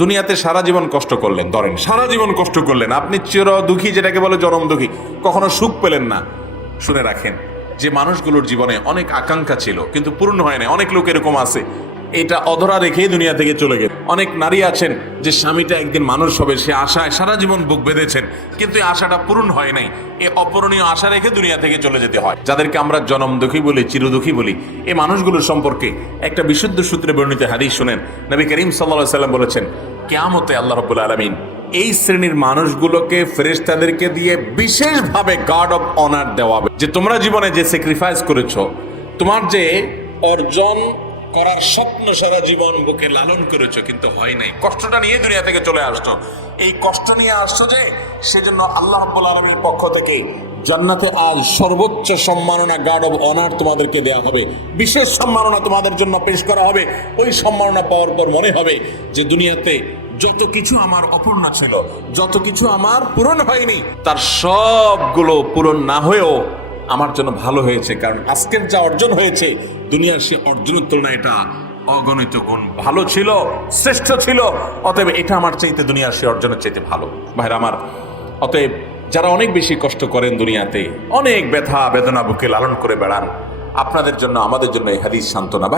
দুনিয়াতে সারা জীবন কষ্ট করলেন, ধরেন সারা জীবন কষ্ট করলেন, আপনি চির দুঃখী, যেটাকে বলে চরম দুঃখী, কখনো সুখ পেলেন না। শুনে রাখেন, যে মানুষগুলোর জীবনে অনেক আকাঙ্ক্ষা ছিল কিন্তু পূর্ণ হয় না, অনেক লোক এরকম আছে, এটা অধরা রেখেই দুনিয়া থেকে চলে গেছে। অনেক নারী আছেন যে স্বামীটা একদিন মানুষ হবে, সে আশায় সারা জীবন বুক বেঁধেছেন, কিন্তু এই আশাটা পূরণ হয় নাই, এ অপূরণীয় আশা রেখে দুনিয়া থেকে চলে যেতে হয়। যাদেরকে আমরা জনম দুঃখী বলি, চিরদুঃখী বলি, এই মানুষগুলোর সম্পর্কে একটা বিশুদ্ধ সূত্রে বর্ণিত হাদিস শুনেন। নবী করিম সাল্লাল্লাহু আলাইহি সাল্লাম বলেছেন, কিয়ামতে আল্লাহ রাব্বুল আলামিন এই শ্রেণীর মানুষগুলোকে ফেরেশতাদেরকে দিয়ে বিশেষভাবে গার্ড অফ অনার দেওয়া হবে, যে তোমরা জীবনে যে স্যাক্রিফাইস করেছো, তোমার যে অর্জন করার স্বপ্ন সারা জীবন বুকে লালন করেছো কিন্তু হয় নাই, কষ্টটা নিয়ে দুনিয়া থেকে চলে আসছো, এই কষ্ট নিয়ে আসছো যে, সেজন্য আল্লাহ রাব্বুল আলামিনের পক্ষ থেকে জান্নাতে আজ সর্বোচ্চ সম্মাননা গার্ড অফ অনার তোমাদেরকে দেওয়া হবে, বিশেষ সম্মাননা তোমাদের জন্য পেশ করা হবে। ওই সম্মাননা পাওয়ার পর মনে হবে যে দুনিয়াতে যত কিছু আমার অপূর্ণ ছিল, যত কিছু আমার পূরণ হয়নি, তার সবগুলো পূরণ না হয়েও আমার জন্য ভালো হয়েছে, কারণ আজকের যা অর্জন হয়েছে দুনিয়ার সে অর্জনের তুলনায় এটা অগণিত গুণ ভালো ছিল, শ্রেষ্ঠ ছিল। অতএব এটা আমার চাইতে দুনিয়ার সে অর্জনের চাইতে ভালো। ভাইরা আমার, অতএব যারা অনেক বেশি কষ্ট করেন দুনিয়াতে, অনেক ব্যথা বেদনা বুকে লালন করে বেড়ান, আপনাদের জন্য আমাদের জন্য এই হাদিস সান্ত্বনা।